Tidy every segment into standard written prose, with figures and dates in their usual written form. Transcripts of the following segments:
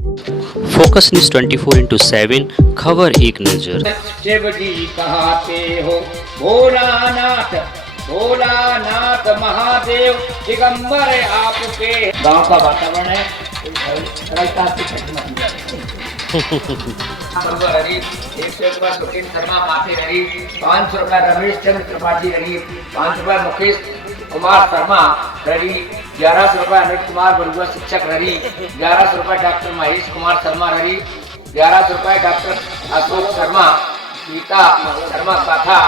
Focus news 24/7 खबर एक नजर। शिव जी कहते हो भोलानाथ भोलानाथ महादेव दिगंबर आपके। गांव का वातावरण है हरी 101 सुखीन शर्मा माथे हरी 500 रुपये रमेश चंद्र त्रिपाठी हरी 500 रुपये मुकेश कुमार शर्मा हरी 1100 रुपये अमित कुमार बरुआ शिक्षक हरी 1100 रुपये डॉक्टर महेश कुमार शर्मा हरी 1100 रुपये डॉक्टर अशोक शर्मा गीता शर्मा काथा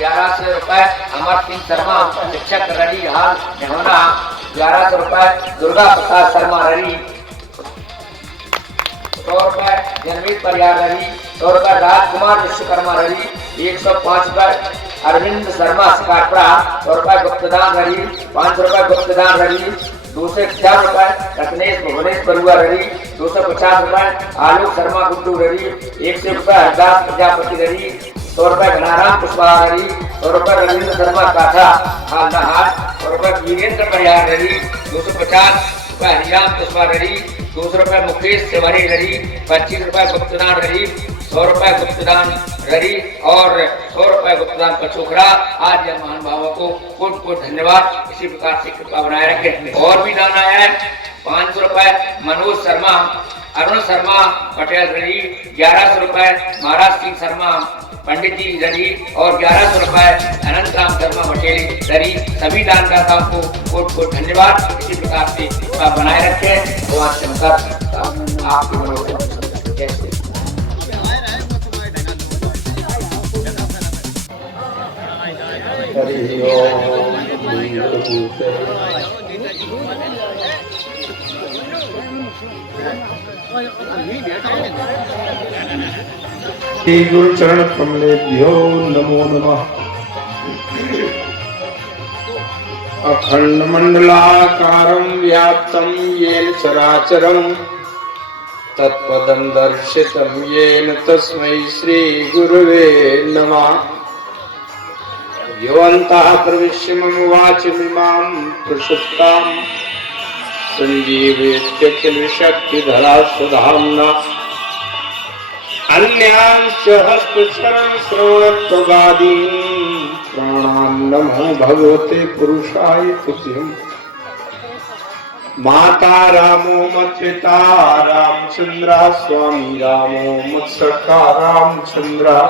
1100 रुपये अमर सिंह शर्मा शिक्षक रही हाल नेहोना 1100 रुपये दुर्गा प्रसाद शर्मा हरी 100 रुपये जनमीत परिहार रही 100 रुपये राजकुमार विश्वकर्मा रही 105 रुपये अरविंद शर्मा सिकाटपड़ा 100 रुपये गुप्तदान रही 500 रुपये गुप्तदान रही 251 रुपये रत्नेश भुवनेश बरुआ रही 250 रुपये आलोक शर्मा गुड्डू रही 100 रुपये हरदास प्रजापति रही 100 रुपये घनाराम कुशवाहा रही 100 रुपये रविंद्र शर्मा काथा हाल 100 रुपये वीरेंद्र परिहार रही 250 रुपये हरिराम कुशवाहा रही 200 रुपये मुकेश तिवारी रही 25 रुपये गुप्तदान रही 100 रुपये गुप्तदान रही और 100 रुपये गुप्तदान पचोखरा। आज यह महान भावों को कोट कोट धन्यवाद। इसी प्रकार से कृपा बनाए रखें। और भी दान आया है 500 रुपये मनोज शर्मा अरुण शर्मा पटेल रही 1100 रुपये महाराज सिंह शर्मा पंडित जी रही और 1100 रुपये अनंत राम शर्मा पटेल रही। सभी दानदाताओं को कोट कोट धन्यवाद। इसी प्रकार से कृपा बनाए रखें। भगवान शंकर आपकी मनोकामना कैसे गुरु चरण कमलेभ्यो नमो नमः। अखंड मंडलाकारं व्याप्तं येन चराचरं तत्पदं दर्शितं येन तस्मै श्री गुरुवे नमः। योऽन्तः प्रविश्य मम वाचमिमां प्रसुप्तां संजीवयत्यखिलशक्तिधरा सुधाम्ना अन्यांश्च हस्तचरण श्रवणत्वगादीन् प्राणान् नमो भगवते पुरुषाय तुभ्यम्। माता रामो मत्पिता रामचन्द्रः स्वामी रामो मत्सखा रामचन्द्रः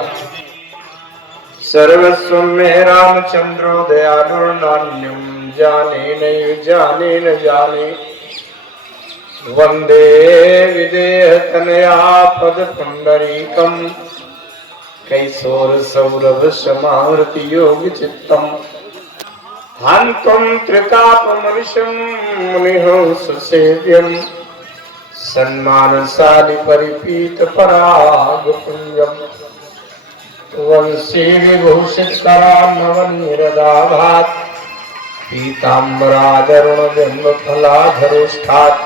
सर्वस्वं मे रामचन्द्रो दयालुर्नान्यं जाने नैव जाने न जाने। वंदे विदेहतनया पदपुंडरीकं कैशोरसौरभ समावृति योगचित्तम्। हन्तं त्रितापमनिशं मुनिहंससेव्यं सन्मानशालि परिपीतपरागपुञ्जम्। वंशी विभूषितकरान्नवनीरदाभात् पीताम्बरादरुणबिम्बफलाधरोष्ठात्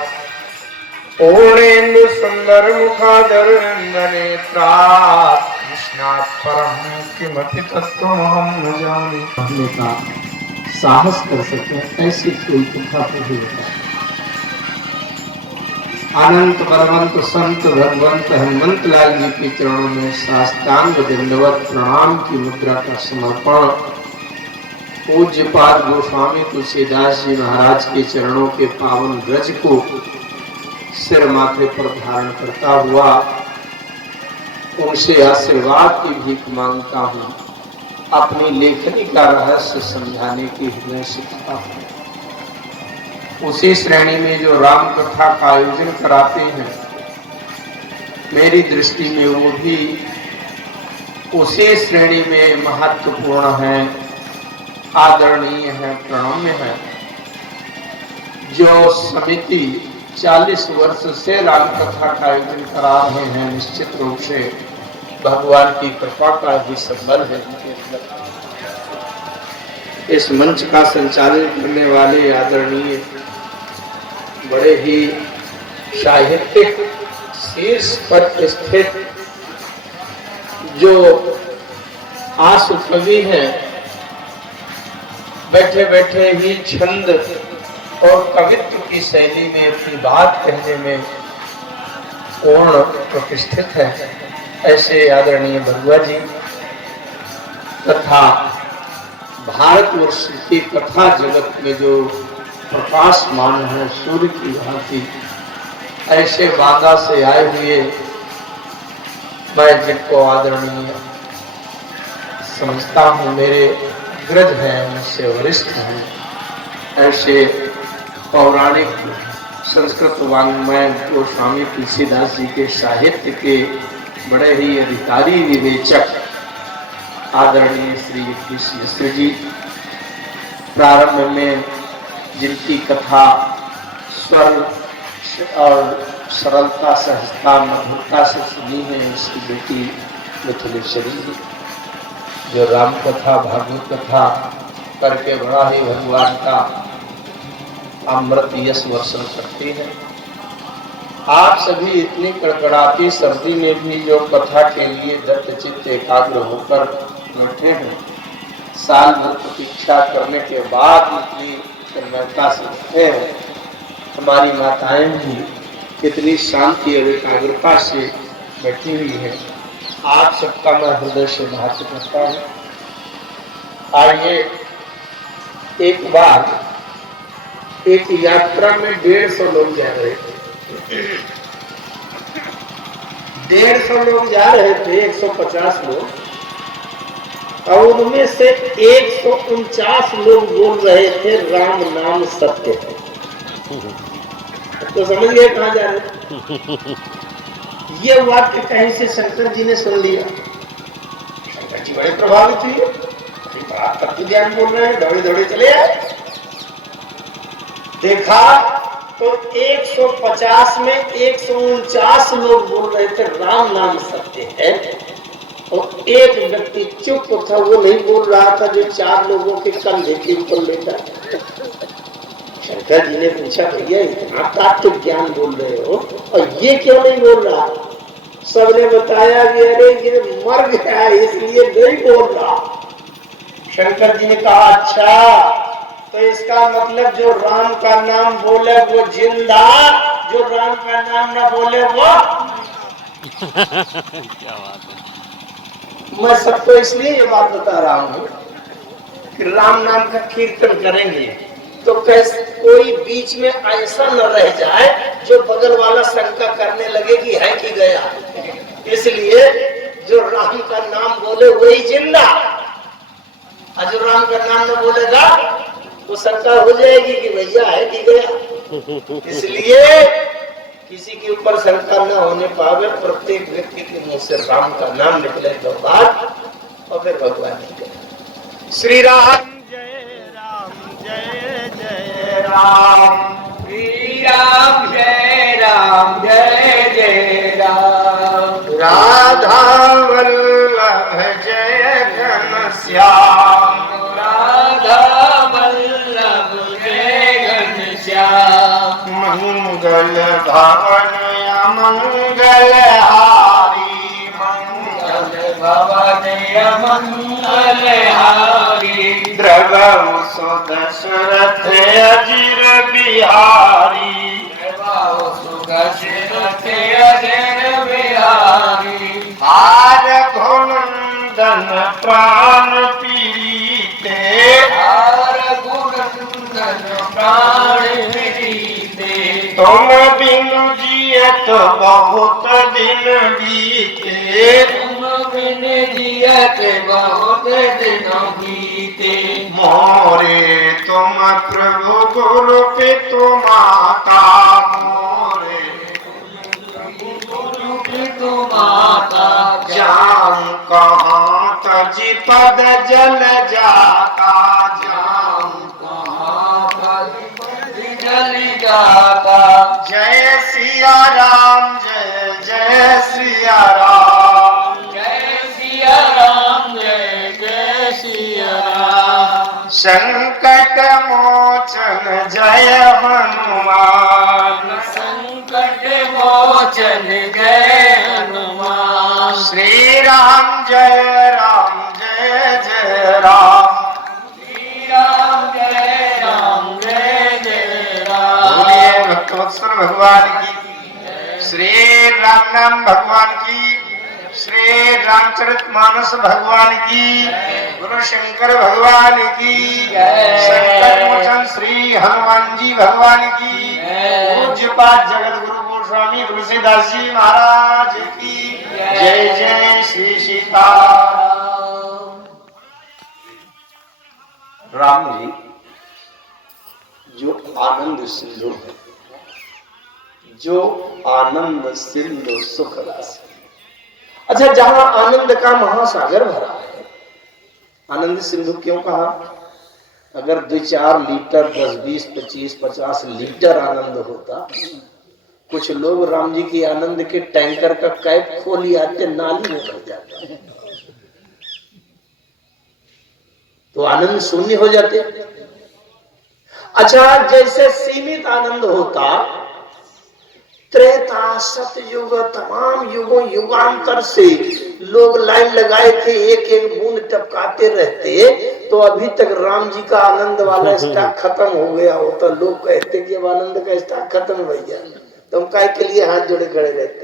पूर्णेन्दु सुंदर मुखादर नेत्रात् कृष्णात् परं किमपि तत्त्वमहं न जाने। कहने का साहस कर सके ऐसी कोई कथा नहीं होता। अनंत परमंत संत भगवंत हनुमंत लाल जी के चरणों में साष्टांग दंडवत प्रणाम की मुद्रा का समर्पण पूज्यपाद गोस्वामी तुलसीदास जी महाराज के चरणों के पावन ब्रज को सिर माथे पर धारण करता हुआ उनसे आशीर्वाद की भीख मांगता हूँ। अपनी लेखनी का रहस्य समझाने की हृदय शिक्षता हूँ। उसी श्रेणी में जो राम कथा का आयोजन कराते हैं मेरी दृष्टि में वो भी उसी श्रेणी में महत्वपूर्ण है, आदरणीय है, प्रणम्य है। जो समिति 40 वर्ष से राम कथा का आयोजन करा रहे हैं निश्चित रूप से भगवान की कृपा का ही संबल है। इस मंच का संचालन करने वाले आदरणीय बड़े ही साहित्यिक शीर्ष पर स्थित जो आशु कवि हैं, बैठे बैठे ही छंद और कवित्व की शैली में अपनी बात कहने में पूर्ण प्रतिष्ठित है। ऐसे आदरणीय भगवा जी तथा भारतवर्ष की कथा जगत में जो प्रकाशमान है सूर्य की भांति, ऐसे बांदा से आए हुए मैं जिनको आदरणीय समझता हूँ, मेरे अग्रज हैं, मुझसे वरिष्ठ हैं, ऐसे पौराणिक संस्कृत वाङ्मय गोस्वामी तुलसीदास जी के साहित्य के बड़े ही अधिकारी विवेचक आदरणीय श्री कृष्ण मिश्र जी, प्रारंभ में जिनकी कथा स्वर और सरलता, सहजता, मधुरता से सुनी है, उसकी बेटी मिथिलेश्वरी जी, जो राम कथा, भागवत कथा करके बड़ा ही भगवान का अमृत यश वर्षण करती है। आप सभी इतनी कड़कड़ाती सर्दी में भी जो कथा के लिए दत्त चित्त एकाग्र होकर बैठे हैं, साल भर प्रतीक्षा करने के बाद इतनी तन्मयता से बैठे हैं। हमारी माताएं भी कितनी शांति और एकाग्रता से बैठी हुई है। आप सबका मैं हृदय से महत्व करता हूँ। आइए, एक बार एक यात्रा में 150 लोग जा रहे थे। 150 लोग जा रहे थे, 150 लोग, और उनमें से 149 लोग बोल रहे थे राम नाम सत्य है। तो समझ गए कहाँ जा रहे? ये वाक्य कहीं से शंकर जी ने सुन लिया। शंकर जी बड़े प्रभावित हुए, बड़ा तत्व ज्ञान बोल रहे हैं, दौड़े दौड़े चले आए। देखा तो 150 में 149 लोग बोल रहे थे राम नाम सत्य है, और एक व्यक्ति चुप था, वो नहीं बोल रहा था, जो 4 लोगों के कंधे के ऊपर लेटा। शंकर जी ने पूछा, भैया इतना तात्व ज्ञान बोल रहे हो और ये क्यों नहीं बोल रहा? सबने बताया कि अरे ये मर गया इसलिए नहीं बोल रहा। शंकर जी ने कहा, अच्छा तो इसका मतलब जो राम का नाम बोले वो जिंदा, जो राम का नाम ना बोले वो क्या बात है। मैं सबको इसलिए ये बात बता रहा हूँ कि राम नाम का कीर्तन करेंगे तो कैसे कोई बीच में ऐसा न रह जाए जो बगल वाला शंका करने लगे कि है कि गया। इसलिए जो राम का नाम बोले वही जिंदा, और जो राम का नाम न बोलेगा तो शंका हो जाएगी कि भैया है कि गया। इसलिए किसी के ऊपर शंका न होने पावे, प्रत्येक व्यक्ति के मुंह से राम का नाम निकले तो बात, और फिर भगवान ने कहा श्री राम जय राम जय जय राम, श्री राम जय राम जय जय राम, राधा वल्लभ जय घनश्याम, राधा वल्लभ जय घनश्याम, मंगल भवन मंगल हारी, मंगल भवन मंगल हारी, द्रवहु सुदशरथ अजिर बिहारी, सुदशरथ अजिर बिहारी, हार घुनंदन प्राण पीते, हार घुनंदन प्राण पीते, तुम बिनु जियत बहुत दिन बीते, तुम बिन जियत बहुत दिन बीते, मोरे तुम प्रभु गुरु पितु माता, मोरे गुरु पितु माता, जाऊं कहाँ तजी पद जल जाता, जाऊं कहाँ पद जल जाता, जय सिया राम जय जय सिया राम, जय सिया राम जय जय सिया राम, संकट मोचन जय हनुमान, संकट मोचन जय हनुमान, श्री राम जय राम, श्री राम जय जय राम, बोलिए भक्तवत्सल भगवान की। श्री राम नाम भगवान की, श्री रामचरितमानस भगवान की, गुरु शंकर भगवान की, संकट मोचन श्री हनुमान जी भगवान की, पूज्यपाद जगत गुरु गोस्वामी तुलसीदास जी महाराज की जय। जय श्री सीताराम। राम जी जो आनंद सिंधु है, जो आनंद सिंधु सुख राशि। अच्छा, जहां आनंद का महासागर भरा है, आनंद सिंधु क्यों कहा? अगर 2-4 लीटर 10, 20, 25, 50 लीटर आनंद होता, कुछ लोग राम जी की आनंद के टैंकर का कैप खोली आते नाली में भर जाता, तो आनंद शून्य हो जाते। अच्छा, जैसे सीमित आनंद होता, त्रेता सतयुग तमाम युगों युगांतर से लोग लाइन लगाए थे, एक एक बूंद टपकाते रहते, तो अभी तक राम जी का आनंद वाला स्टॉक खत्म हो गया होता। लोग कहते कि अब आनंद का स्टॉक खत्म हो गया, तो हम काय के लिए हाथ जोड़े खड़े रहते।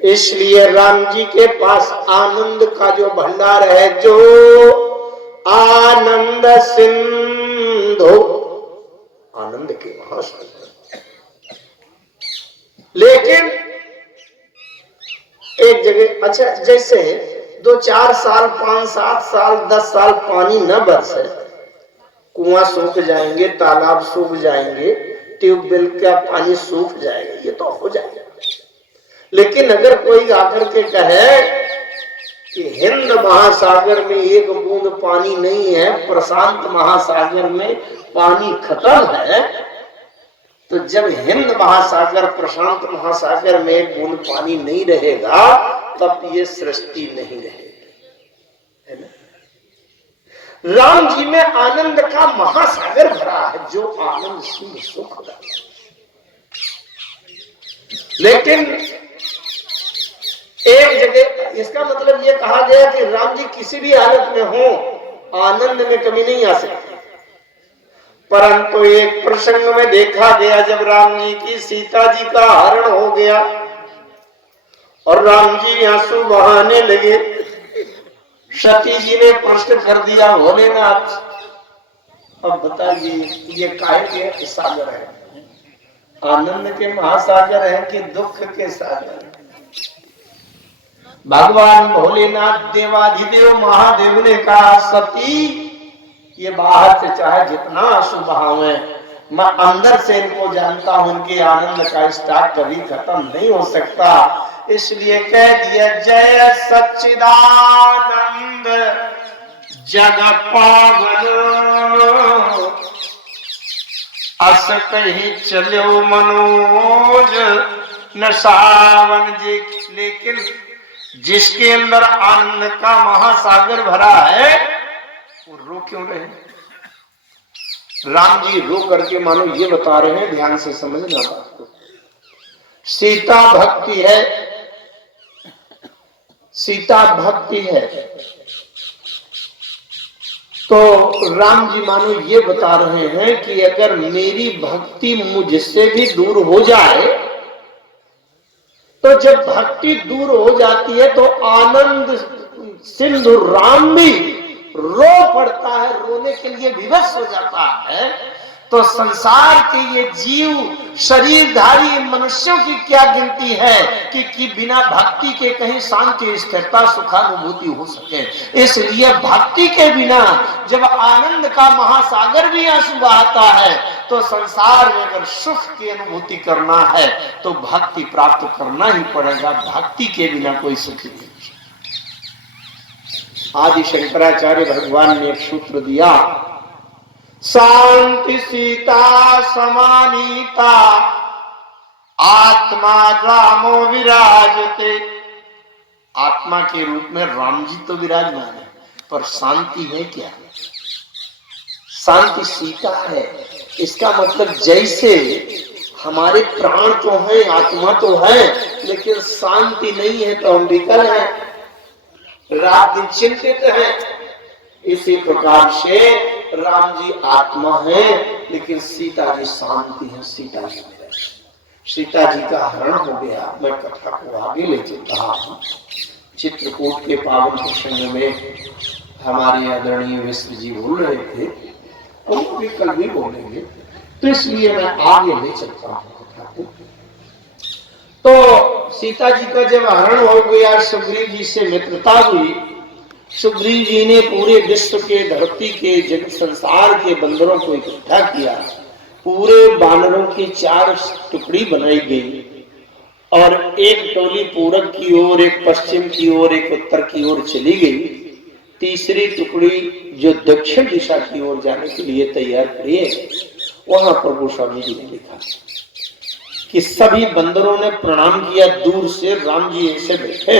इसलिए राम जी के पास आनंद का जो भंडार है, जो आनंद सिंधु, आनंद के महासागर। लेकिन एक जगह, अच्छा, जैसे 2-4 साल 5-7 साल 10 साल पानी न बरसे, कुआं सूख जाएंगे, तालाब सूख जाएंगे, ट्यूबवेल का पानी सूख जाएगा, ये तो हो जाएगा। लेकिन अगर कोई आकर के कहे कि हिंद महासागर में एक बूंद पानी नहीं है, प्रशांत महासागर में पानी खत्म है, तो जब हिंद महासागर प्रशांत महासागर में एक बूंद पानी नहीं रहेगा, तब ये सृष्टि नहीं रहेगी, है ना? राम जी में आनंद का महासागर भरा है, जो आनंद सिंह सुख है। लेकिन एक जगह इसका मतलब ये कहा गया कि राम जी किसी भी हालत में हो, आनंद में कमी नहीं आ सकती। परंतु एक प्रसंग में देखा गया, जब राम जी की सीता जी का हरण हो गया और राम जी आंसू बहाने लगे, सती जी ने प्रश्न कर दिया, भोलेनाथ अब बताइए ये काहे के सागर है? आनंद के महासागर है कि दुख के सागर? भगवान भोलेनाथ देवाधिदेव महादेव ने कहा, सती ये बाहर से चाहे जितना आंसू बहावे, मैं अंदर से इनको जानता हूं, इनके आनंद का स्टॉक कभी खत्म नहीं हो सकता। इसलिए कह दिया, जय सच्चिदानंद जग पावन, अस कहीं चलो मनोज न सावन जी। लेकिन जिसके अंदर आनंद का महासागर भरा है, वो रो क्यों रहे? राम जी रो करके मानो ये बता रहे हैं, ध्यान से समझना बात को। सीता भक्ति है, सीता भक्ति है, तो राम जी मानो ये बता रहे हैं कि अगर मेरी भक्ति मुझसे भी दूर हो जाए, तो जब भक्ति दूर हो जाती है तो आनंद सिंधु राम भी रो पड़ता है, रोने के लिए विवश हो जाता है। तो संसार के ये जीव शरीरधारी मनुष्यों की क्या गिनती है कि बिना भक्ति के कहीं शांति स्थिरता सुखानुभूति हो सके। इसलिए भक्ति के बिना जब आनंद का महासागर भी आंसू बहाता है, तो संसार में अगर सुख की अनुभूति करना है तो भक्ति प्राप्त करना ही पड़ेगा। भक्ति के बिना कोई सुख नहीं। आदि शंकराचार्य भगवान ने एक सूत्र दिया, शांति सीता समानीता आत्मा रामो विराजते। आत्मा के रूप में राम जी तो विराजमान है, पर शांति है क्या? शांति सीता है। इसका मतलब जैसे हमारे प्राण तो हैं, आत्मा तो है, लेकिन शांति नहीं है तो हम विकल हैं, रात दिन चिंतित हैं। इसी प्रकार से राम जी आत्मा है, लेकिन सीता जी शांति है, सीता जी में। सीता जी का हरण हो गया। मैं कथा को आगे ले चल रहा हूँ। चित्रकूट के पावन प्रसंग में हमारे आदरणीय विश्व जी बोल रहे थे और वो भी कल भी बोलेंगे, तो इसलिए मैं आगे ले चलता हूँ कथा को। तो सीता जी का जब हरण हो गया, सुग्रीव जी से मित्रता हुई। सुग्रीव जी ने पूरे विश्व के, धरती के, जगत संसार के बंदरों को इकट्ठा किया। पूरे बानरों की 4 टुकड़ी बनाई गई और एक टोली पूरब की ओर, एक पश्चिम की ओर, एक उत्तर की ओर चली गई। तीसरी टुकड़ी जो दक्षिण दिशा की ओर जाने के लिए तैयार खड़ी है, वहां प्रभु स्वामी जी ने लिखा कि सभी बंदरों ने प्रणाम किया दूर से। राम जी ऐसे बैठे,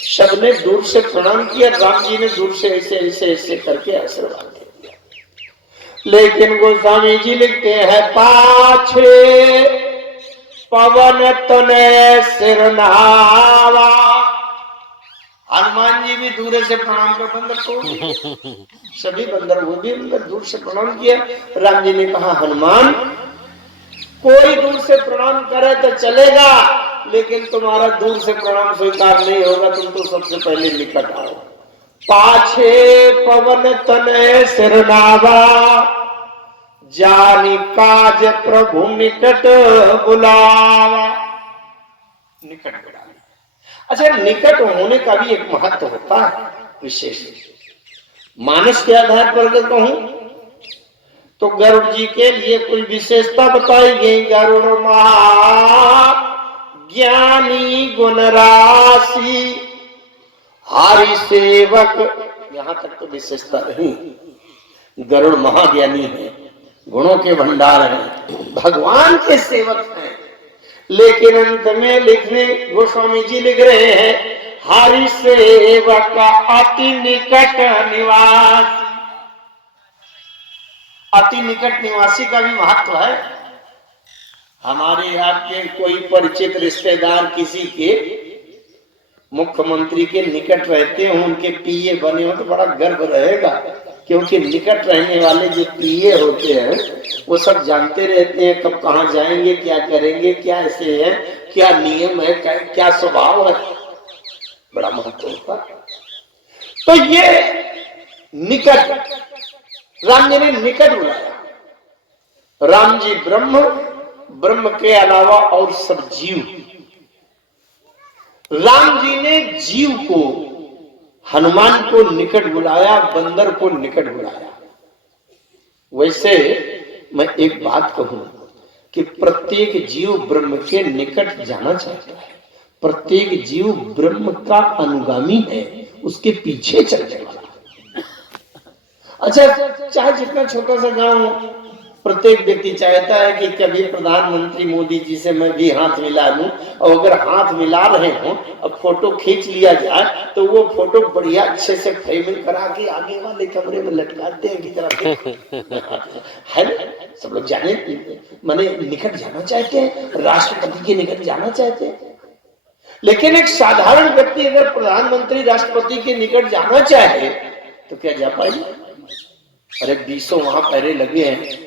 सबने दूर से प्रणाम किया। राम जी ने दूर से ऐसे ऐसे ऐसे करके आशीर्वाद दिया। लेकिन गोस्वामी जी लिखते हैं, पाछे पवन तने सिर नहावा। हनुमान जी भी दूर से प्रणाम कर बंदर को, सभी बंदर वो भी दूर से प्रणाम किया। राम जी ने कहा, हनुमान कोई दूर से प्रणाम करे तो चलेगा, लेकिन तुम्हारा दूर से प्रणाम स्वीकार नहीं होगा, तुम तो सबसे पहले निकट आओ। पाछे पवन तने सिर नावा, जानी काज प्रभु निकट बुलावा। निकट बुलावा। अच्छा, निकट होने का भी एक महत्व होता है विशेष। मानस के आधार पर अगर कहूं तो गरुड़ जी के लिए कोई विशेषता बताई गई। गरुड़ महा ज्ञानी गुण राशि, हरि सेवक, यहां तक तो विशेषता नहीं। गरुड़ महाज्ञानी है, गुणों के भंडार हैं, भगवान के सेवक हैं। लेकिन अंत में लिखने गोस्वामी जी लिख रहे हैं, हरि सेवक का अति निकट निवासी। अति निकट निवासी का भी महत्व है। हमारे यहाँ के कोई परिचित रिश्तेदार किसी के मुख्यमंत्री के निकट रहते हो, उनके पीए बने हो, तो बड़ा गर्व रहेगा, क्योंकि निकट रहने वाले जो पीए होते हैं वो सब जानते रहते हैं कब कहाँ जाएंगे, क्या करेंगे, क्या ऐसे है, क्या नियम है, क्या स्वभाव है, बड़ा महत्व होता। तो ये निकट, राम जी ने निकट बुलाया। राम जी ब्रह्म, ब्रह्म के अलावा और सब जीव। राम जी ने जीव को, हनुमान को निकट बुलाया, बंदर को निकट बुलाया। वैसे मैं एक बात कहूं कि प्रत्येक जीव ब्रह्म के निकट जाना चाहता है। प्रत्येक जीव ब्रह्म का अनुगामी है, उसके पीछे चलने वाला। अच्छा, चाहे जितना छोटा सा गांव हो, प्रत्येक व्यक्ति चाहता है कि कभी प्रधानमंत्री मोदी जी से मैं भी हाथ मिला लूं, और अगर हाथ मिला रहे हो अब फोटो खींच लिया जाए तो वो फोटो बढ़िया अच्छे से फ्रेमिंग करा के आगे वाले कमरे में लटकाते हैं की तरह है ना। सब लोग जाने माने निकट जाना चाहते हैं, राष्ट्रपति के निकट जाना चाहते हैं। लेकिन एक साधारण व्यक्ति अगर प्रधानमंत्री राष्ट्रपति के निकट जाना चाहे तो क्या जा पाएगा? अरे 20 वहां पहरे लगे हैं,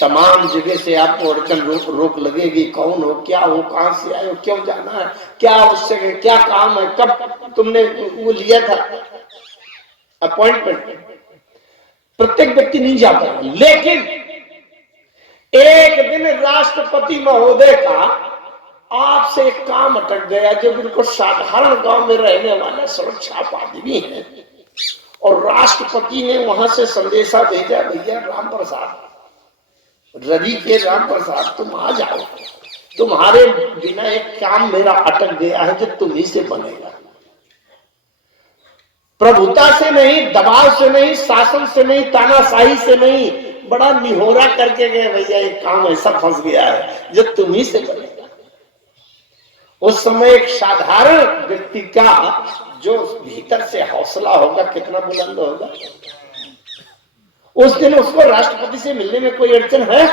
तमाम जगह से आपको अड़चन रोक लगेगी। कौन हो, क्या हो, कहां से आए हो, क्यों जाना है, क्या आवश्यक है, क्या काम है, कब तुमने वो लिया था अपॉइंटमेंट। प्रत्येक व्यक्ति नहीं जा पाएगा। लेकिन एक दिन राष्ट्रपति महोदय का आपसे एक काम अटक गया, जो बिल्कुल साधारण गांव में रहने वाला सुरक्षा आदमी है, और राष्ट्रपति ने वहां से संदेशा भेजा, भैया राम प्रसाद, रवि के राम प्रसाद तुम आ जाओ, तुम्हारे बिना एक काम मेरा अटक गया है जो तुम्ही से बनेगा। प्रभुता से नहीं, दबाव से नहीं, शासन से नहीं, तानाशाही से नहीं, बड़ा निहोरा करके गए, भैया एक काम ऐसा फंस गया है जो तुम्ही से बनेगा। उस समय एक साधारण व्यक्ति का जो भीतर से हौसला होगा कितना बुलंद होगा। उस दिन उसको राष्ट्रपति से मिलने में कोई अड़चन है?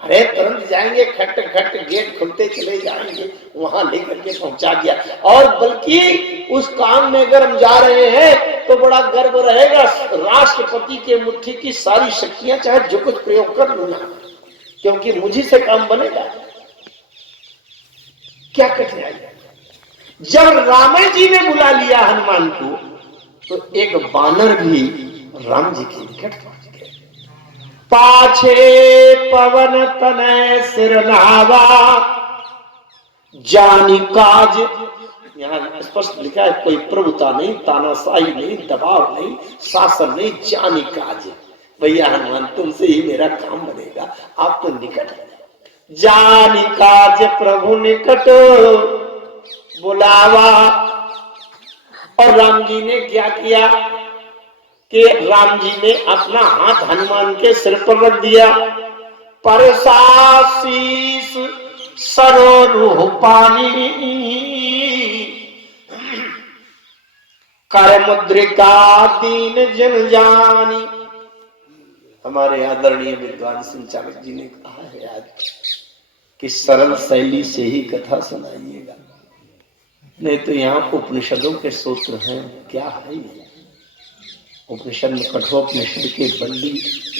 अरे तुरंत जाएंगे, खट खट गेट खुलते चले जाएंगे, वहां लेकर के पहुंचा दिया। और बल्कि उस काम में अगर हम जा रहे हैं तो बड़ा गर्व रहेगा, राष्ट्रपति के मुट्ठी की सारी शक्तियां चाहे जो कुछ प्रयोग कर लूंगा, क्योंकि मुझे से काम बनेगा। क्या कठिनाई है? जब राम जी ने बुला लिया हनुमान को, तो एक बानर भी राम जी के निकट पहुंच गए। पाछे पवन तनय सिर नावा, जानी काज। यहाँ स्पष्ट लिखा है, कोई प्रभुता नहीं, तानाशाही नहीं, दबाव नहीं, शासन नहीं, जानी काज। भैया हनुमान, तुमसे ही मेरा काम बनेगा, आप तो निकट है। जानी काज प्रभु निकट बुलावा। और राम जी ने क्या किया कि राम जी ने अपना हाथ हनुमान के सिर पर रख दिया। परसासीस सरोरूह पानी, कर मुद्रिका दीन जन जानी। हमारे आदरणीय विद्वान संचालक जी ने कहा है आज कि सरल शैली से ही कथा सुनाइएगा, नहीं तो यहाँ उपनिषदों के सूत्र हैं। क्या है ये? उपनिषद में कठोपनिषद के बंदी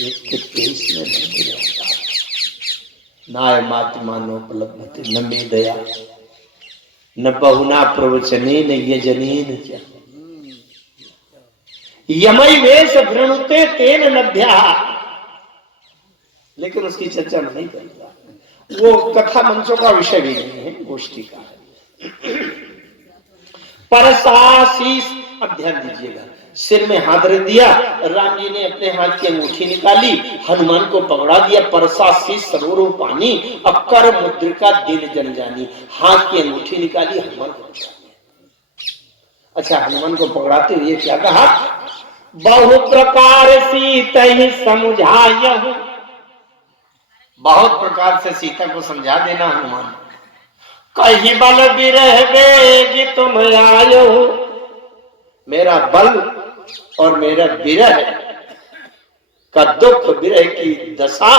1 के 23 में लिखे रहता है, नाय मातमानोपलब्धते न मे दया न बहुना प्रवचनेन यजनेन च यमई वेश घृणुते तेन लभ्या। लेकिन उसकी चर्चा में नहीं करूंगा, वो कथा मंचों का विषय भी नहीं है, गोष्ठी का है। परसासीस, अब ध्यान दीजिएगा, सिर में हाथ रख दिया, राम जी ने अपने हाथ की अंगूठी निकाली, हनुमान को पकड़ा दिया। परसासीस सरोवर पानी, अक्कर मुद्रिका दिन जन जानी। हाथ की अंगूठी निकाली, हनुमान को पकड़ा दिया। अच्छा, हनुमान को पकड़ाते हुए क्या कहा? बहु प्रकार सीता ही समझायहु। बहुत प्रकार से सीता को समझा देना हनुमान। कहीं बल बिरह बेग तुम आयो, मेरा बल और मेरा विरह का दुख, विरह की दशा,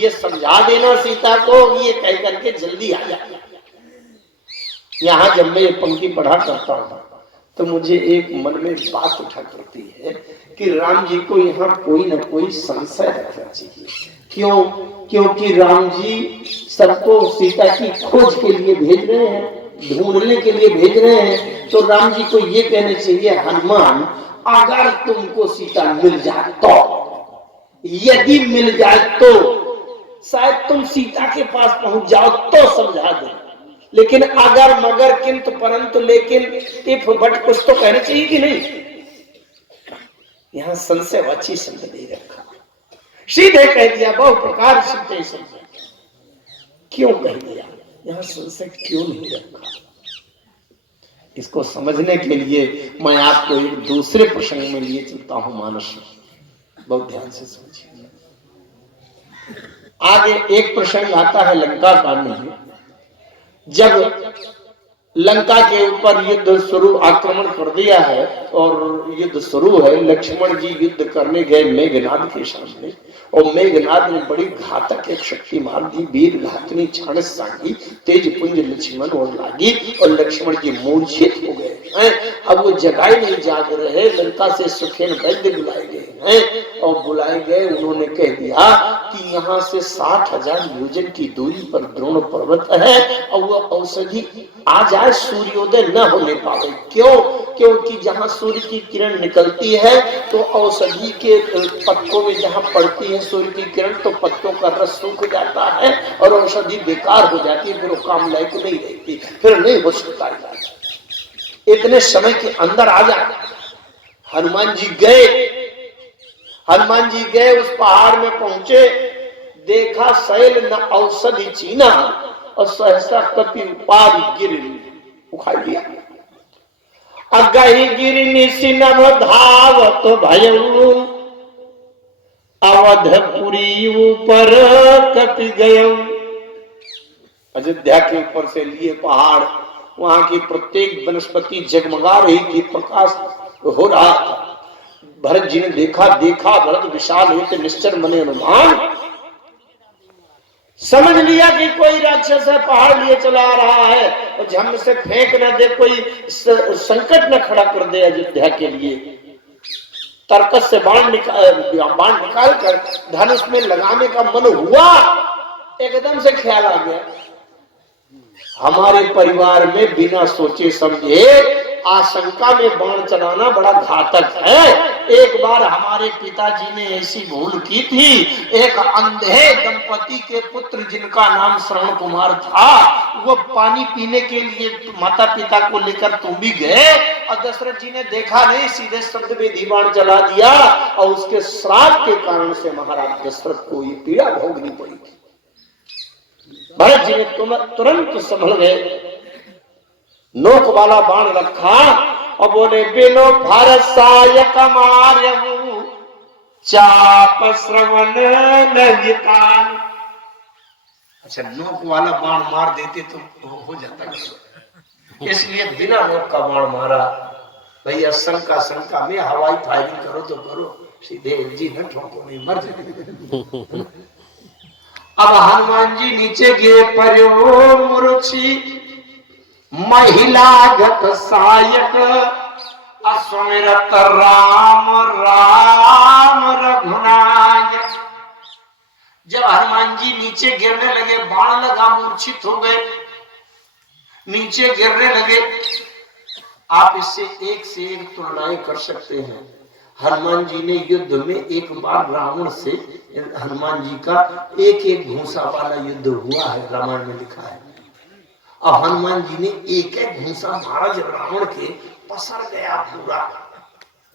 ये समझा देना सीता को। ये कह करके जल्दी आ जा। यहां जब मैं ये पंक्ति पढ़ा करता हूं तो मुझे एक मन में बात उठा करती है कि राम जी को यहाँ कोई ना कोई संशय रखना चाहिए। क्यों? क्योंकि राम जी सबको सीता की खोज के लिए भेज रहे हैं, ढूंढने के लिए भेज रहे हैं। तो राम जी को ये कहना चाहिए, हनुमान अगर तुमको सीता मिल जाए तो, यदि मिल जाए तो शायद तुम सीता के पास पहुंच जाओ तो समझा दो। लेकिन अगर मगर किंतु परंतु लेकिन इफ बट कुछ तो कहना चाहिए कि नहीं? यहां संशयवाची शब्द नहीं रखा, सीधे कह दिया। बहु प्रकार सीधे समझा। क्यों कह दिया? यहां संशय क्यों नहीं रखा? इसको समझने के लिए मैं आपको एक दूसरे प्रसंग में लिए चलता हूं मानस में। बहुत ध्यान से समझिए। आगे एक प्रसंग आता है लंका कांड में, जब लंका के ऊपर युद्ध शुरू, आक्रमण कर दिया है और युद्ध शुरू है। लक्ष्मण जी युद्ध करने गए मेघनाद के सामने, और मेघनाद ने बड़ी घातक एक शक्ति मार दी। वीर घातनी छाणस सांगी, तेज पुंज लक्ष्मण और लागी, और लक्ष्मण जी मूर्छित हो गए हैं। अब वो जगाए नहीं जाग रहे। लंका से सुखेन वैद्य बुलाए गए हैं, और बुलाए गए उन्होंने कह दिया कि यहाँ से 60,000 योजन की दूरी पर द्रोण पर्वत है, और वो औषधि आ जाए, सूर्योदय न होने पावे। क्यों? क्योंकि जहाँ सूर्य की किरण निकलती है तो औषधि के पत्तों में जहाँ पड़ती है सूर्य की किरण, तो पत्तों का रस सूख जाता है और औषधि बेकार हो जाती है, फिर वो काम लायक नहीं रहती, फिर नहीं हो सकता। इतने समय के अंदर आ जाए। हनुमान जी गए, उस पहाड़ में पहुंचे, देखा शैल न औषधि चीना, और सहसा कपि पारी गिर उखाड़ लिया। अगहि गिर निशिनभ धावत भयउ, अवधपुरी ऊपर कपि गयउ। अयोध्या के ऊपर से लिए पहाड़, वहां की प्रत्येक वनस्पति जगमगा रही थी, प्रकाश हो रहा था। भरत जी ने देखा भरत विशाल होते निश्चर मने अनुमान, समझ लिया कि कोई राक्षस है, पहाड़ लिए चला आ रहा है, और झम से फेंक न दे, कोई संकट न खड़ा कर दे अयोध्या के लिए। तर्कस से बाण निकाल कर धनुष में लगाने का मन हुआ, एकदम से ख्याल आ गया, हमारे परिवार में बिना सोचे समझे आशंका में बाण चलाना बड़ा घातक है। एक बार हमारे पिताजी ने ऐसी भूल की थी। एक अंधे दंपति के पुत्र जिनका नाम श्रवण कुमार था, वो पानी पीने के लिए माता पिता को लेकर तुम भी गए और दशरथ जी ने देखा नहीं, सीधे शब्द में दीवान चला दिया और उसके श्राप के कारण से महाराज दशरथ को ये पीड़ा भोगनी पड़ी थी। भरत जी ने तुरंत संभल गए, नोक वाला बाण रखा और बोले बिनो भारत सायक मार्यहु चाप श्रवण लविकान। अच्छा, नोक वाला बाण मार देते तो हो जाता, इसलिए बिना नोक का बाण मारा। भैया शंका में हवाई फायरिंग करो तो करो, सीधे जी न ठोको, नहीं मर जाए। अब हनुमान जी नीचे गिरे, पर्यो मूर्छी महिला गत सायक असुमिरत राम राम रघुनायक। जब हनुमान जी नीचे गिरने लगे, बाण लगा, मूर्छित हो गए, नीचे गिरने लगे। आप इससे एक से एक तुलनाएं कर सकते हैं। हनुमान जी ने युद्ध में एक बार रावण से, हनुमान जी का एक एक घूंसा वाला युद्ध हुआ है, रामायण में लिखा है। अब हनुमान जी ने एक एक घूंसा मारा, जब रावण के पसर गया, पूरा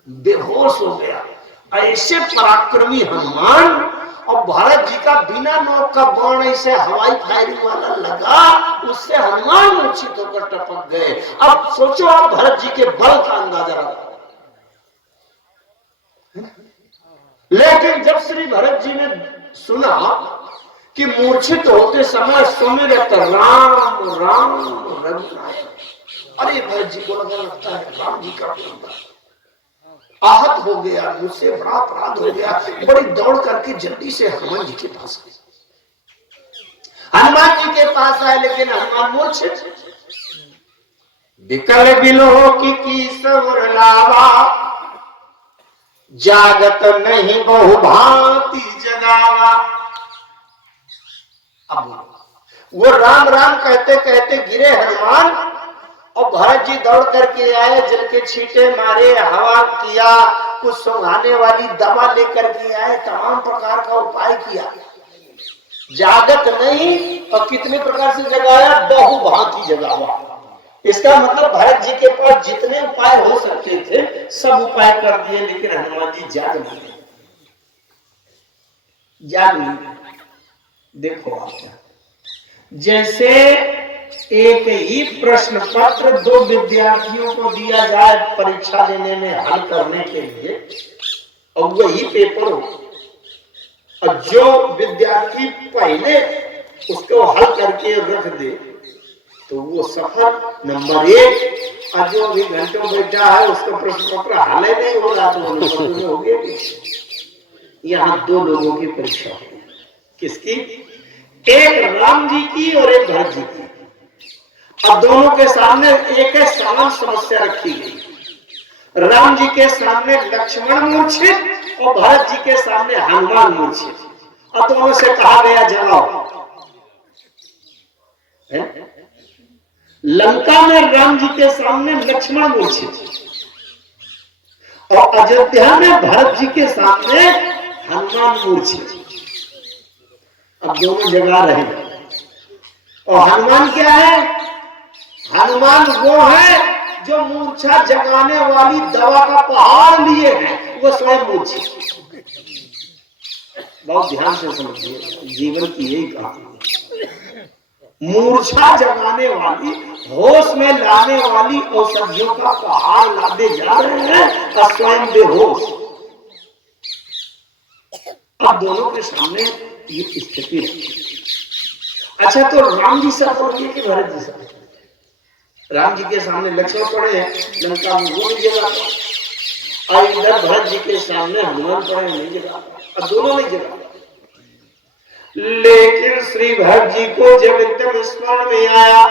बेहोश हो गया। ऐसे पराक्रमी हनुमान, और भरत जी का बिना नोक का बाण ऐसे हवाई फायरिंग वाला लगा, उससे हनुमान मूर्छित होकर टपक गए। अब सोचो आप भरत जी के बल का अंदाजा लगा। लेकिन जब श्री भरत जी ने सुना कि मूर्छित होते समय सुमिरत राम राम रघुनायक, अरे भरत जी को लगता है राम जी का आहत हो गया, मुझसे बड़ा अपराध हो गया। बड़ी दौड़ करके जल्दी से हनुमान जी के पास आए। हनुमान जी के पास आए, लेकिन हनुमान मूर्छित, विकल बिलो की सवर लावा, जागत नहीं बहु भांति जगावा। अब वो राम राम कहते कहते गिरे हनुमान, और भरत जी दौड़ करके आए, जल के छींटे मारे, हवा किया, कुछ सुंघाने वाली दवा लेकर के आए, तमाम प्रकार का उपाय किया, जागत नहीं। और कितने प्रकार से जगाया, बहु भांति जगावा। इसका मतलब भरत जी के पास जितने उपाय हो सकते थे सब उपाय कर दिए, लेकिन हनुमान जी जाग नहीं। देखो आप, जैसे एक ही प्रश्न पत्र दो विद्यार्थियों को दिया जाए परीक्षा देने में हल करने के लिए, और वही पेपर हो, और जो विद्यार्थी पहले उसको हल करके रख दे तो वो सफल नंबर 1, और जो भी घंटों बैठा है उसका प्रश्न पत्र हल ही नहीं हो रहा तो हो गया। यहाँ दो लोगों की परीक्षा है, किसकी? एक राम जी की और एक भरत जी की। अब दोनों के सामने एक समान समस्या रखी गई। राम जी के सामने लक्ष्मण मूर्छित और भरत जी के सामने हनुमान मूर्छित। अब दोनों से कहा गया जवाब, लंका में राम जी के सामने लक्ष्मण मूर्छित और अयोध्या में भरत जी के सामने हनुमान मूर्छित। अब दोनों जगा रहे हैं, और हनुमान क्या है? हनुमान वो है जो मूर्छा जगाने वाली दवा का पहाड़ लिए हैं, वो स्वयं मूर्छित। बहुत ध्यान से समझिए, जीवन की यही कहानी। मूर्छा जगाने वाली, होश में लाने वाली औषधियों का पहाड़ लादे जा रहे हैं और स्वयं बेहोश। अब दोनों के सामने ये स्थिति है। अच्छा, तो राम जी सब बोलिए कि भरत जी सब? राम जी के सामने लक्ष्मण पड़े हैं, लंका में वो नहीं जगा, और इधर भरत जी के सामने हनुमान पड़े नहीं जगा, और दोनों नहीं जगा। लेकिन श्री भरत जी को जब एकदम स्मरण में आया,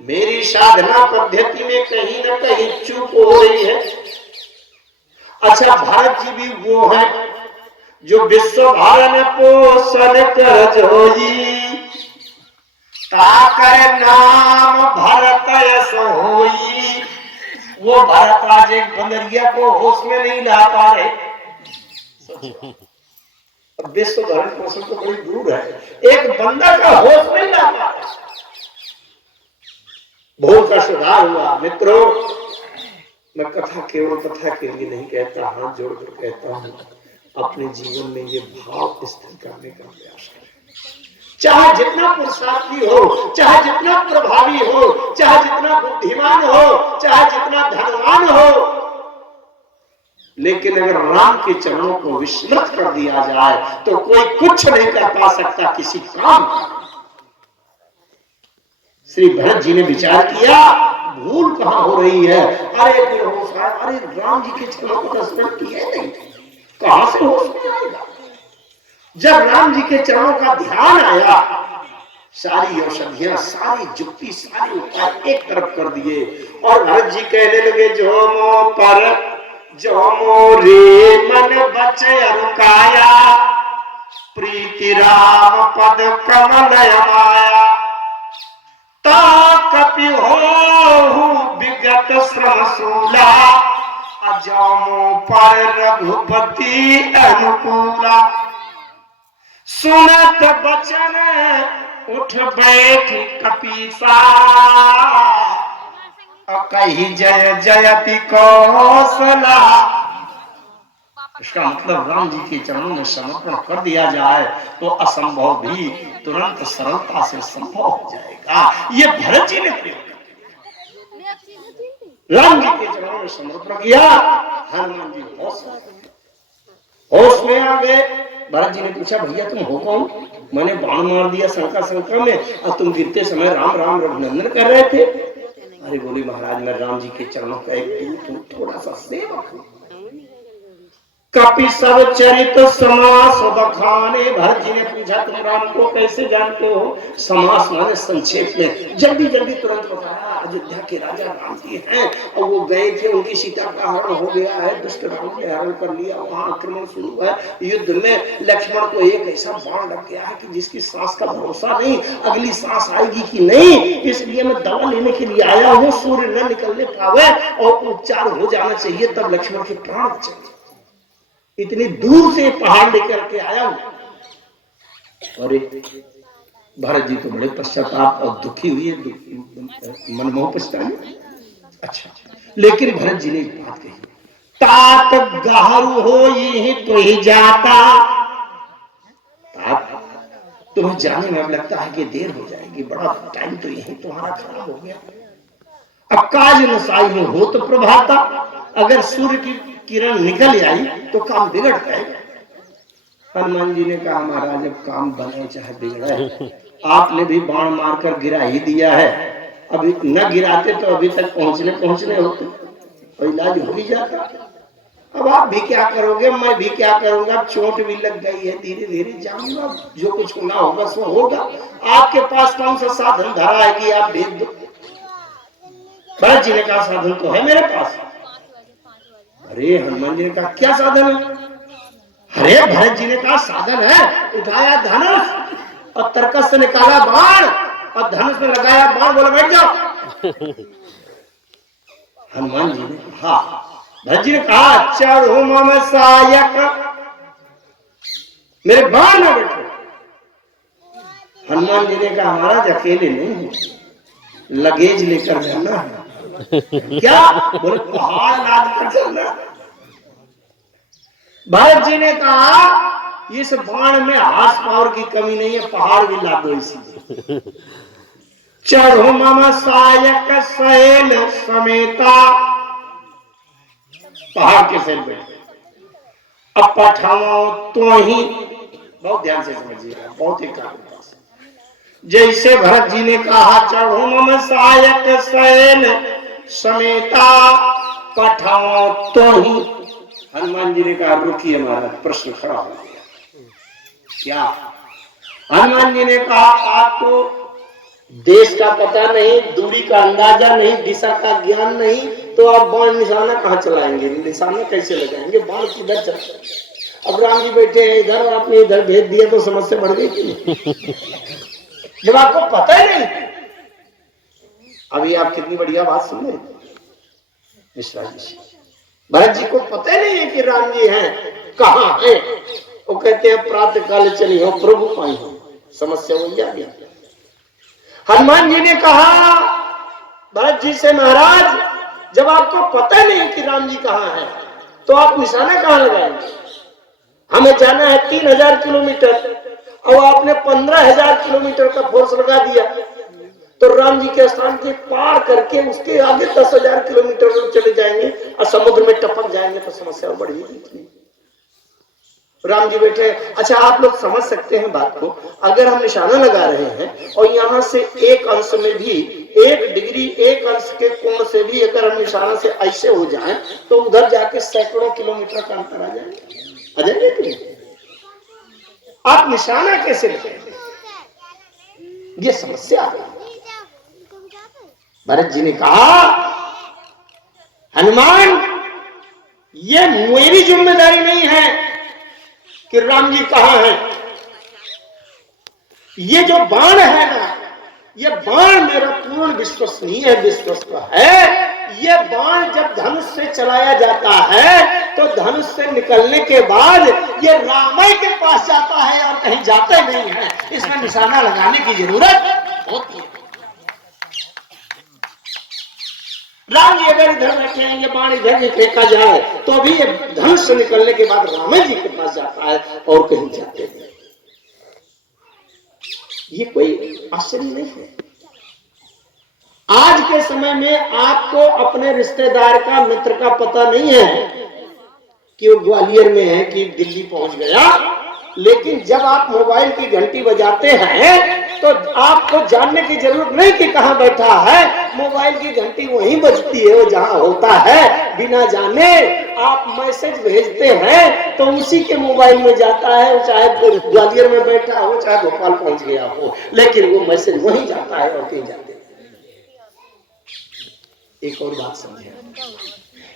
मेरी साधना पद्धति में कहीं ना कहीं चूक हो रही है। अच्छा, भरत जी भी वो है जो विश्व भरण पोषण कर जोई, ताकर नाम भरत सोई। वो भरत आज एक बंदरिया को होश में नहीं ला पा रहे। अब विश्व भरण पोषण तो बड़ी दूर है, एक बंदा का होश नहीं ला पा रहे। बहुत का सुधार हुआ मित्रों। मैं कथा केवल कथा के लिए नहीं कहता, हाथ जोड़कर कहता हूं, अपने जीवन में ये भाव स्थिर करने का प्रयास करें। चाहे जितना पुरुषार्थी हो, चाहे जितना प्रभावी हो, चाहे जितना बुद्धिमान हो, चाहे जितना धनवान हो, लेकिन अगर राम के चरणों को विस्मृत कर दिया जाए तो कोई कुछ नहीं कर पा सकता किसी काम का। श्री भरत जी ने विचार किया, भूल कहां हो रही है। अरे अरे राम जी के चरणों को स्मरण किया नहीं, कहां से होश में आएगा। जब राम जी के चरणों का ध्यान आया, सारी औषधियां, सारी जुक्ति, सारे उपाय एक तरफ कर दिए और भरत जी कहने लगे, जो मो पर जो मोरे मन बचे रुकाया, प्रीति राम पद कमल माया, ता कपि हो विगत श्रम सूला, अजामो पर रघुपति अनुकूला। सुनत बचन उठ बैठ कपीसा, कही जय जयति कौशला। इसका मतलब राम जी के चरणों में समर्पण कर दिया जाए तो असंभव भी तुरंत सरलता से संभव हो जाएगा। ये भरत जी ने प्रयोग किया, राम जी के चरणों में समर्पण किया। हनुमान जी होश में आ गए। भरत जी ने पूछा, भैया तुम हो कौन? मैंने बाण मार दिया शंका में और तुम गिरते समय राम राम रघुनंदन कर रहे थे। अरे बोली, महाराज मैं राम जी के चरणों का एक दूत हूं, थोड़ा सा सेवक हूं। कपि सब चरित समास बखाने। भरत जी ने पूछा, तुम राम को कैसे जानते हो? समास माने संक्षेप में, जल्दी जल्दी तुरंत बताया। अयोध्या के राजा राम जी हैं और वो गए थे, उनकी सीता का हरण हो गया है, दुष्ट राम ने हरण कर लिया, वहां आक्रमण शुरू है। युद्ध में लक्ष्मण को एक ऐसा बाण लग गया है कि जिसकी सांस का भरोसा नहीं, अगली सांस आएगी कि नहीं, इसलिए मैं दवा लेने के लिए आया हूँ। सूर्य न निकलने पावे और उपचार हो जाना चाहिए, तब लक्ष्मण के प्राण बचेंगे। इतनी दूर से पहाड़ लेकर के आया हूं। और भरत जी तो बड़े पश्चाताप और दुखी हुए, मनमोह पछताए। अच्छा, लेकिन भरत जी ने एक बात कही, तात गहरू हो ही तो ही जाता। तुम्हें जाने में लगता है कि देर हो जाएगी, बड़ा टाइम तो यही तुम्हारा खराब हो गया। अब काज नसाई में हो तो प्रभाता, अगर सूर्य की किरण निकल आई तो काम बिगड़ जाएगा। हनुमान जी ने कहा, महाराज अब काम बने चाहे बिगड़े, आपने भी बाण मारकर गिरा ही दिया है, अभी न गिराते तो अभी तक पहुंचने होते तो इलाज हो ही जाता। अब आप भी क्या करोगे, मैं भी क्या करूंगा, चोट भी लग गई है, धीरे धीरे जाऊंगा, जो कुछ होना होगा सो होगा। आपके पास कौन सा साधन धरा है कि आप भेज दो? भरत जी ने कहा, साधन तो है मेरे पास। अरे हनुमान जी ने कहा, क्या साधन है? अरे भरत जी ने कहा, साधन है, उठाया धनुष और तरकस से निकाला बाण और धनुष में लगाया बाण, बोले बैठ जाओ। हनुमान जी ने कहा, भरत जी ने कहा, चढ़ो मम सायक, मेरे बाण में बैठो। हनुमान जी ने कहा, महाराज अकेले नहीं हूं, लगेज लेकर जाना है। क्या? बोले पहाड़ लाद कर जाना। भरत जी ने कहा, इस बाण में हाथ पावर की कमी नहीं है, पहाड़ भी ला दो इसी। चढ़ो मम सायक सैल समेता, पहाड़ के सैल बैठे। अब पठाओ तो ही, बहुत ध्यान से समझिएगा, बहुत ही काम। जैसे भरत जी ने कहा, चढ़ो मम सायक सैल समेता, पठाओ तो ही, हनुमान जी ने कहा, रुकिए महाराज, प्रश्न खड़ा हो गया। क्या? हनुमान जी ने कहा, आपको देश का पता नहीं, दूरी का अंदाजा नहीं, दिशा का ज्ञान नहीं, तो आप बाण निशाना कहाँ चलाएंगे, निशाना कैसे लगाएंगे, बाण किधर चलाएंगे? अब राम जी बैठे हैं इधर और आपने इधर भेज दिया तो समस्या बढ़ गई कि नहीं? जब आपको पता ही नहीं। अभी आप कितनी बढ़िया बात सुन रहे मिश्रा जी से। भरत जी को पता ही नहीं है कि राम जी हैं, कहां है। वो कहते हैं प्रातः काल चली हो प्रभु पाई हो। समस्या वही आ गया। हनुमान जी ने कहा भरत जी से, महाराज जब आपको पता नहीं कि राम जी कहां है तो आप निशाना कहां लगाएंगे? हमें जाना है 3000 किलोमीटर और आपने 15,000 किलोमीटर का फोर्स लगा दिया, तो राम जी के स्थान के पार करके उसके आगे 10,000 किलोमीटर लोग चले जाएंगे और समुद्र में टपक जाएंगे तो समस्या बढ़ेगी। राम जी बैठे। अच्छा, आप लोग समझ सकते हैं बात को। अगर हम निशाना लगा रहे हैं और यहां से एक अंश में भी 1 डिग्री 1 अंश के कोण से भी अगर हम निशाना से ऐसे हो जाएं तो उधर जाके सैकड़ों किलोमीटर का अंतर आ जाएगा कि नहीं? आप निशाना कैसे लगाएंगे? ये समस्या है। भरत जी ने कहा हनुमान, ये मेरी जिम्मेदारी नहीं है कि राम जी कहां है। ये जो बाण है ना, ये बाण मेरा पूर्ण विश्वसनीय विश्वस्त है। ये बाण जब धनुष से चलाया जाता है तो धनुष से निकलने के बाद ये रामय के पास जाता है और कहीं जाता नहीं है। इसमें निशाना लगाने की जरूरत होती है। राम जी अगर इधर बैठे हैं, ये बाण इधर भी फेंका जाए तो भी ये धनुष से निकलने के बाद रामे जी के पास जाता है और कहीं जाते नहीं। ये कोई आश्चर्य नहीं है। आज के समय में आपको अपने रिश्तेदार का, मित्र का पता नहीं है कि वो ग्वालियर में है कि दिल्ली पहुंच गया, लेकिन जब आप मोबाइल की घंटी बजाते हैं तो आपको जानने की जरूरत नहीं कि कहां बैठा है। मोबाइल की घंटी वहीं बजती है, वो जहां होता है। बिना जाने आप मैसेज भेजते हैं तो उसी के मोबाइल में जाता है। चाहे ग्वालियर में बैठा हो, चाहे भोपाल पहुंच गया हो, लेकिन वो मैसेज वहीं जाता है और कहीं जाते। एक और बात समझे,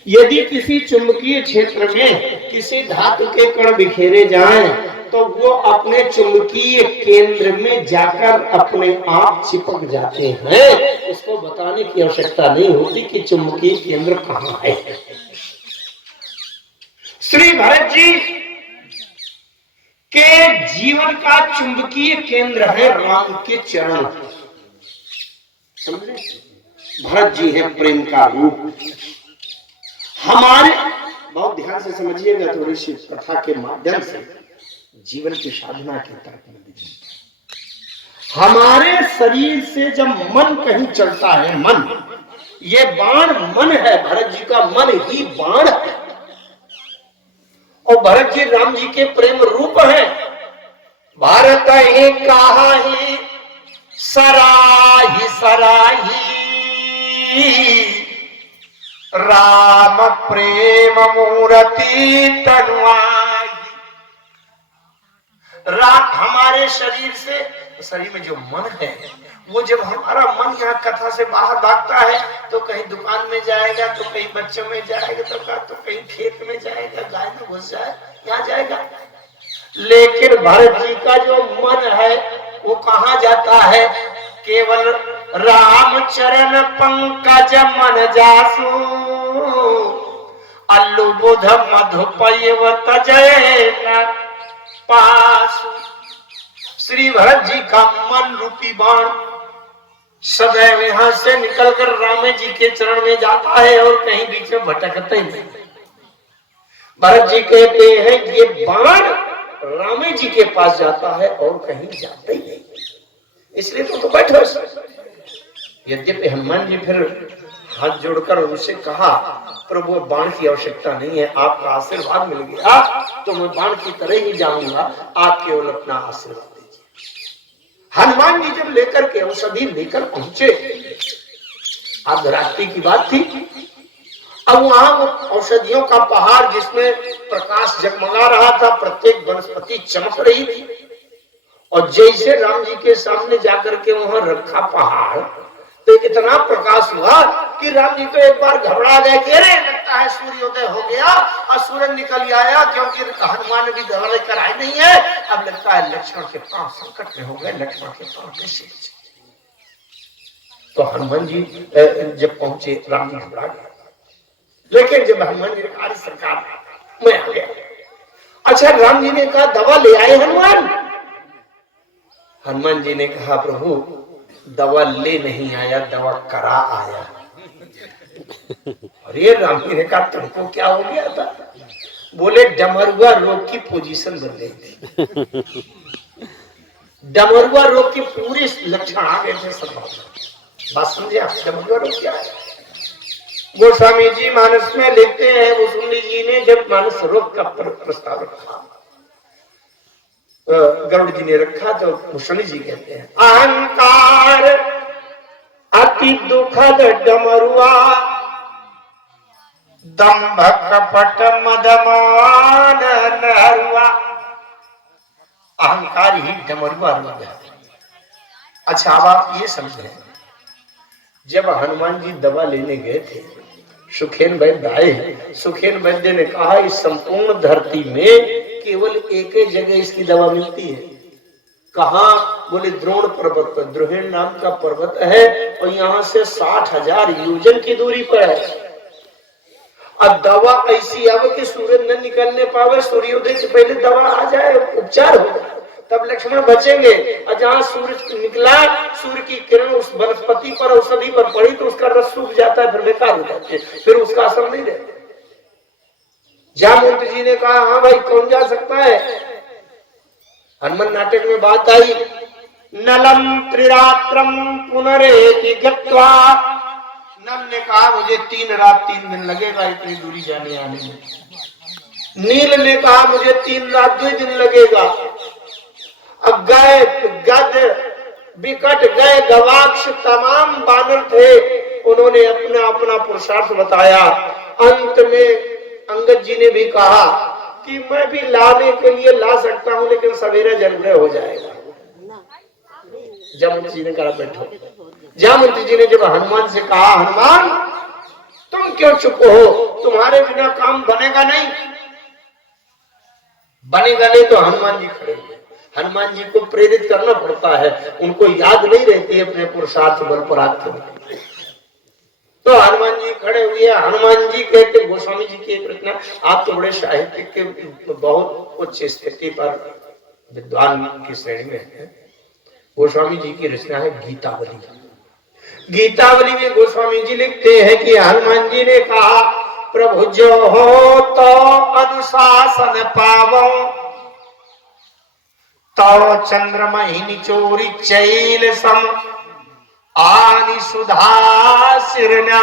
यदि किसी चुंबकीय क्षेत्र में किसी धातु के कण बिखेरे जाएं तो वो अपने चुंबकीय केंद्र में जाकर अपने आप चिपक जाते हैं। उसको बताने की आवश्यकता नहीं होती कि चुंबकीय केंद्र कहां है। श्री भरत जी के जीवन का चुंबकीय केंद्र है राम के चरण। समझे? भरत जी है प्रेम का रूप। हमारे, बहुत ध्यान से समझिएगा, थोड़ी सी कथा के माध्यम से जीवन की साधना की तरफ हमारे शरीर से जब मन कहीं चलता है, मन, ये बाण मन है। भरत जी का मन ही बाण है और भरत जी राम जी के प्रेम रूप है। भारत ही कहा ही सराही सराही राम प्रेम मूर्ति तनुआई। राम हमारे शरीर से, शरीर में जो मन है, वो जब हमारा मन यहाँ कथा से बाहर भागता है तो कहीं दुकान में जाएगा, तो कहीं बच्चों में जाएगा, तो कहीं खेत में जाएगा, गाय में घुस जाए, यहाँ जाएगा। लेकिन भरत जी का जो मन है वो कहाँ जाता है? केवल राम चरण पंकज मन जासु अल्लु बुध मधुपयव तजय न पासु। श्री भरत जी का मन रूपी बाण सदैव यहां से निकलकर रामे जी के चरण में जाता है और कहीं बीच में भटकता ही नहीं। भरत जी कहते हैं ये बाण रामे जी के पास जाता है और कहीं जाता ही नहीं, इसलिए तो बैठो। यद्यपि हनुमान जी फिर हाथ जोड़कर उनसे कहा, प्रभु बाण की आवश्यकता नहीं है, आपका आशीर्वाद मिल गया तो मैं बाण की तरह ही जाऊंगा, आप केवल अपना आशीर्वाद दीजिए। हनुमान जी जब लेकर के औषधि लेकर पहुंचे, आज रात्रि की बात थी, अब वहां वो औषधियों का पहाड़ जिसमें प्रकाश जगमगा रहा था, प्रत्येक वनस्पति चमक रही थी, और जैसे राम जी के सामने जाकर के वहां रखा पहाड़, तो इतना प्रकाश हुआ कि राम जी तो एक बार घबरा गए कि अरे लगता लगता है सूर्योदय हो गया और सूरज निकल आया, क्योंकि हनुमान ने भी दवा कराई नहीं है। अब लगता है लक्ष्मण के पांव संकट में हो गए, लक्ष्मण के पांव कैसे बचे। तो हनुमान जी जब पहुंचे, राम जी घबरा गया। लेकिन जब हनुमान जी ने कहा सरकार मैं आ गया, अच्छा राम जी ने कहा दवा ले आए हनुमान। हनुमान जी ने कहा प्रभु दवा ले नहीं आया, दवा करा आया। अरे राम जी ने कहा तुमको क्या हो गया था? बोले डमरुआ रोग की पोजीशन बन गई थी। डमरुआ रोग की पूरी लक्षण आ गए थे सब। बात समझे आप? डमरुआ रोग क्या है? गोस्वामी जी मानस में लिखते हैं, वसुंधरा जी ने जब मानस रोग का प्रस्ताव रखा, गरुड़ जी ने रखा, तो वसुंधरा जी कहते हैं अहंकार अति दुखद डमरुआ, दंभ कपट मदमान नरुआ। अहंकार ही डमरुआ रोग है। अच्छा अब आप ये समझें, जब हनुमान जी दवा लेने गए थे, सुखेन वैद्य आए। सुखेन वैद्य ने कहा इस संपूर्ण धरती में केवल एक ही जगह इसकी दवा मिलती है। कहाँ? बोले द्रोण पर्वत पर, द्रोहिण नाम का पर्वत है और यहाँ से 60,000 योजन की दूरी पर है। अब दवा ऐसी आवे कि सूरज न निकलने पावे, सूर्योदय से पहले दवा आ जाए, उपचार हो जाए, तब लक्ष्मण बचेंगे। और जहाँ सूरज निकला, सूर्य की किरण उस वनस्पति पर, औषधि पर पड़ी तो उसका रस सूख जाता है, फिर बेकार हो जाते हैं, फिर उसका असर नहीं रहता। जामवंत जी ने कहा हाँ भाई कौन जा सकता है? हनुमान नाटक में बात आई, नलम त्रिरात्रम पुनरेति गत्वा। नल ने कहा मुझे 3 रात 3 दिन लगेगा इतनी दूरी जाने आने में। नील ने कहा मुझे 3 रात 2 दिन लगेगा। अब गए गद विकट गए गवाक्ष तमाम बानर थे, उन्होंने अपना अपना पुरुषार्थ बताया। अंत में अंगद जी ने भी कहा कि मैं भी लाने के लिए ला सकता हूं, लेकिन सवेरे जरूर हो जाएगा। जामवंत जी ने कहा बैठो। जामवंत जी ने जब हनुमान से कहा हनुमान तुम क्यों चुप हो, तुम्हारे बिना काम बनेगा नहीं। बनेगा नहीं तो हनुमान जी खड़े हुए। हनुमान जी को प्रेरित करना पड़ता है, उनको याद नहीं रहती है अपने पुरुषार्थ बल पराक्रम। तो हनुमान जी खड़े हुए। हनुमान जी कहते, गोस्वामी जी की एक रचना, आप तो बड़े साहित्य के बहुत उच्च स्थिति पर विद्वान की श्रेणी में है। गोस्वामी जी की रचना है गीतावली। गीतावली में गोस्वामी जी लिखते हैं कि हनुमान जी ने कहा प्रभु जो हो तो अनुशासन पावो, तो चंद्रमहि निचोरी चैल सम आनि सुधा सिरना